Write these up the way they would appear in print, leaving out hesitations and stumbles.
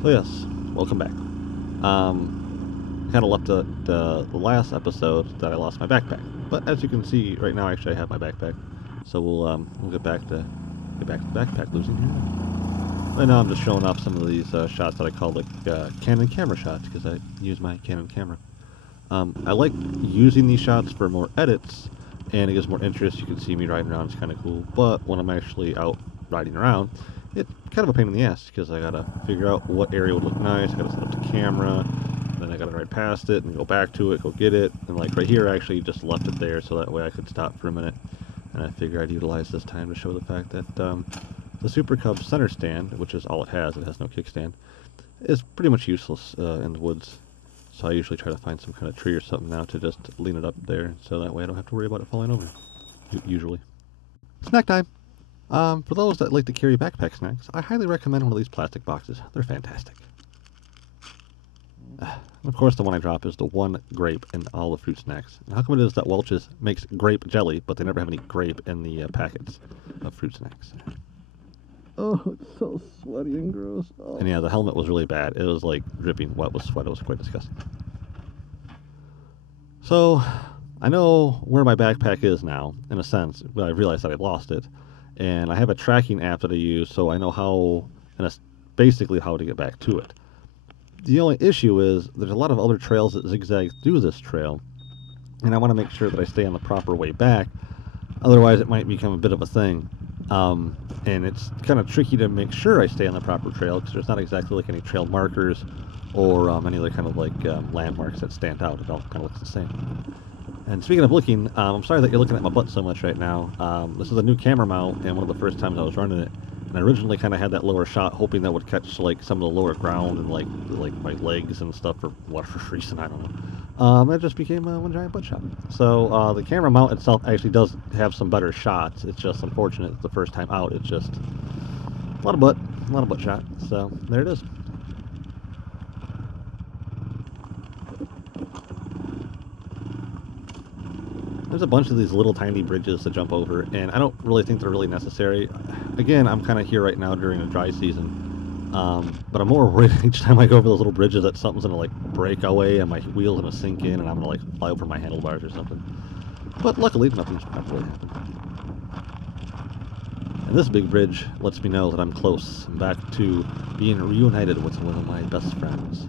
So yes, welcome back. I kind of left the last episode that I lost my backpack, but as you can see right now, actually I have my backpack. So we'll get back to the backpack losing here. Right now I'm just showing off some of these shots that I call like Canon camera shots because I use my Canon camera. I like using these shots for more edits, and it gives more interest. You can see me riding around; it's kind of cool. But when I'm actually out riding around, it's kind of a pain in the ass because I gotta figure out what area would look nice. I gotta set up the camera, then I gotta ride past it and go back to it, go get it. And like right here, I actually just left it there so that way I could stop for a minute. And I figure I'd utilize this time to show the fact that the Super Cub center stand, which is all it has no kickstand, is pretty much useless in the woods. So I usually try to find some kind of tree or something now to just lean it up there, so that way I don't have to worry about it falling over. Usually. Snack time! For those that like to carry backpack snacks, I highly recommend one of these plastic boxes. They're fantastic. Of course, the one I drop is the one grape in all the fruit snacks. And how come it is that Welch's makes grape jelly, but they never have any grape in the packets of fruit snacks? Oh, it's so sweaty and gross. Oh. And yeah, the helmet was really bad. It was like dripping wet with sweat. It was quite disgusting. So, I know where my backpack is now, in a sense, but I realized that I lost it. And I have a tracking app that I use, so I know how, and basically how to get back to it. The only issue is there's a lot of other trails that zigzag through this trail, and I want to make sure that I stay on the proper way back. Otherwise, it might become a bit of a thing. And it's kind of tricky to make sure I stay on the proper trail because there's not exactly like any trail markers or any other kind of like landmarks that stand out. It all kind of looks the same. And speaking of looking, I'm sorry that you're looking at my butt so much right now. This is a new camera mount, and one of the first times I was running it. And I originally kind of had that lower shot, hoping that would catch like some of the lower ground and like my legs and stuff for whatever reason, I don't know. It just became one giant butt shot. So the camera mount itself actually does have some better shots. It's just unfortunate the first time out. It's just a lot of butt shot. So there it is. There's a bunch of these little tiny bridges to jump over, and I don't really think they're really necessary. Again, I'm kind of here right now during the dry season, but I'm more worried each time I go over those little bridges that something's gonna like break away and my wheel's gonna sink in and I'm gonna like fly over my handlebars or something. But luckily, nothing's really happened. And this big bridge lets me know that I'm close. I'm back to being reunited with one of my best friends.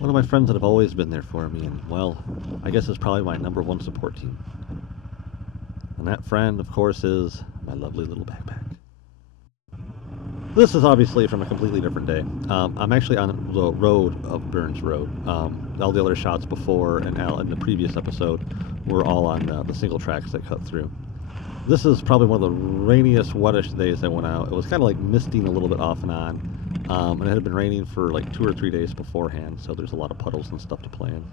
One of my friends that have always been there for me, and, well, I guess it's probably my #1 support team. And that friend, of course, is my lovely little backpack. This is obviously from a completely different day. I'm actually on the road of Burns Road. All the other shots before and in the previous episode were all on the single tracks that cut through. This is probably one of the rainiest, wettest days I went out. It was kind of like misting a little bit off and on. And it had been raining for like 2 or 3 days beforehand, so there's a lot of puddles and stuff to play in.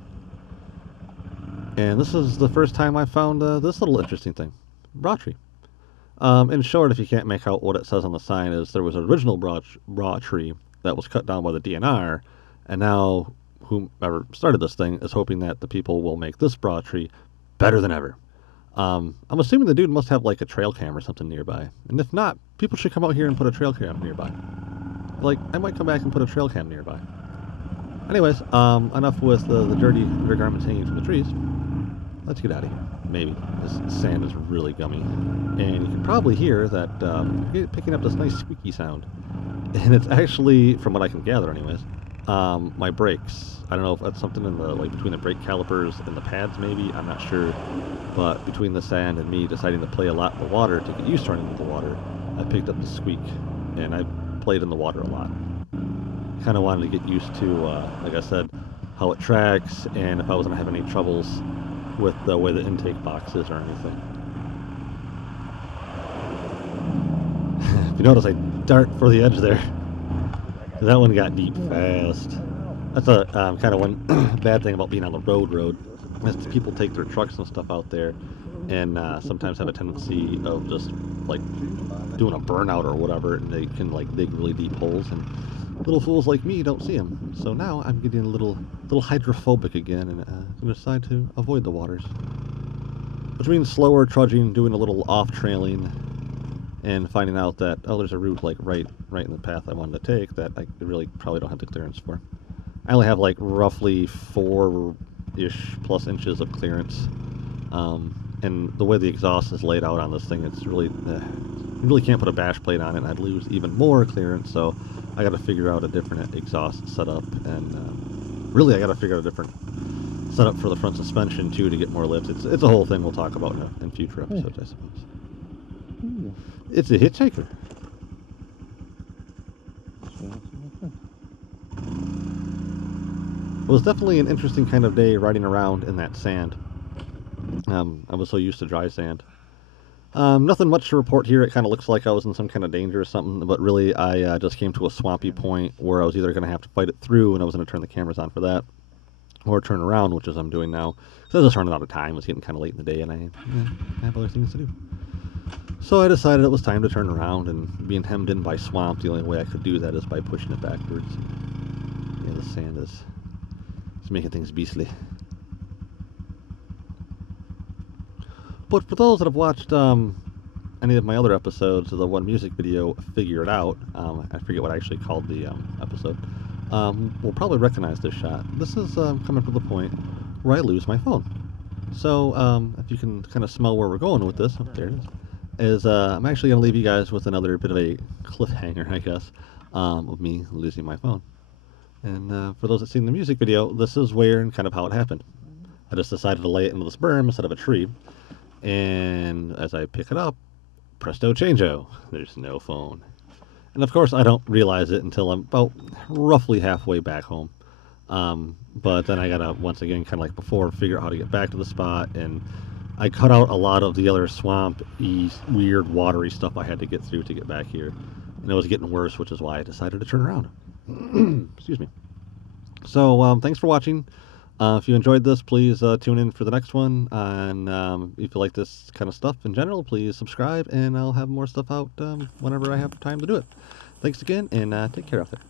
And this is the first time I found this little interesting thing. Broad tree. In short, if you can't make out what it says on the sign, is there was an original broad tree that was cut down by the DNR, and now whomever started this thing is hoping that the people will make this broad tree better than ever. I'm assuming the dude must have like a trail cam or something nearby, and if not, people should come out here and put a trail cam nearby. Like, I might come back and put a trail cam nearby. Anyways, enough with the dirty undergarments hanging from the trees. Let's get out of here. Maybe. This sand is really gummy. And you can probably hear that you're picking up this nice squeaky sound. And it's actually, from what I can gather anyways, my brakes. I don't know if that's something in the, like, between the brake calipers and the pads maybe, I'm not sure. But between the sand and me deciding to play a lot in the water to get used to running into the water, I picked up the squeak. And I've played in the water a lot. Kind of wanted to get used to, like I said, how it tracks, and if I wasn't having any troubles with the way the intake box is or anything. If you notice, I dart for the edge there. That one got deep fast. That's a kind of one bad thing about being on the road. Is people take their trucks and stuff out there, and sometimes have a tendency of just like doing a burnout or whatever, and they can like dig really deep holes, and little fools like me don't see them. So now I'm getting a little hydrophobic again, and I'm going to decide to avoid the waters. Which means slower trudging, doing a little off-trailing, and finding out that, oh, there's a route like right in the path I wanted to take that I really probably don't have the clearance for. I only have like roughly 4-ish plus inches of clearance, and the way the exhaust is laid out on this thing, it's really you really can't put a bash plate on it, and I'd lose even more clearance. So I got to figure out a different exhaust setup, and really I got to figure out a different setup for the front suspension too to get more lift. It's a whole thing we'll talk about in future episodes, I suppose. It's a hitchhiker. It was definitely an interesting kind of day riding around in that sand. I was so used to dry sand. Nothing much to report here. It kind of looks like I was in some kind of danger or something, but really I just came to a swampy point where I was either going to have to fight it through, and I was going to turn the cameras on for that, or turn around, which is I'm doing now. So I was just running out of time. It was getting kind of late in the day, and I have other things to do. So I decided it was time to turn around, and being hemmed in by swamp, the only way I could do that is by pushing it backwards. Yeah, the sand is making things beastly. But for those that have watched any of my other episodes of the one music video, Figure It Out, I forget what I actually called the episode, will probably recognize this shot. This is coming from the point where I lose my phone. So if you can kind of smell where we're going with this, there it is I'm actually going to leave you guys with another bit of a cliffhanger, I guess, of me losing my phone. And for those that seen the music video, this is where and kind of how it happened. I just decided to lay it into this berm instead of a tree, and as I pick it up, presto changeo, there's no phone. And of course I don't realize it until I'm about roughly halfway back home. But then I gotta, once again, kind of like before, figure out how to get back to the spot, and I cut out a lot of the other swamp-y, weird, watery stuff I had to get through to get back here. And it was getting worse, which is why I decided to turn around. Excuse me. So, thanks for watching. If you enjoyed this, please tune in for the next one. And if you like this kind of stuff in general, please subscribe, and I'll have more stuff out whenever I have time to do it. Thanks again, and take care out there.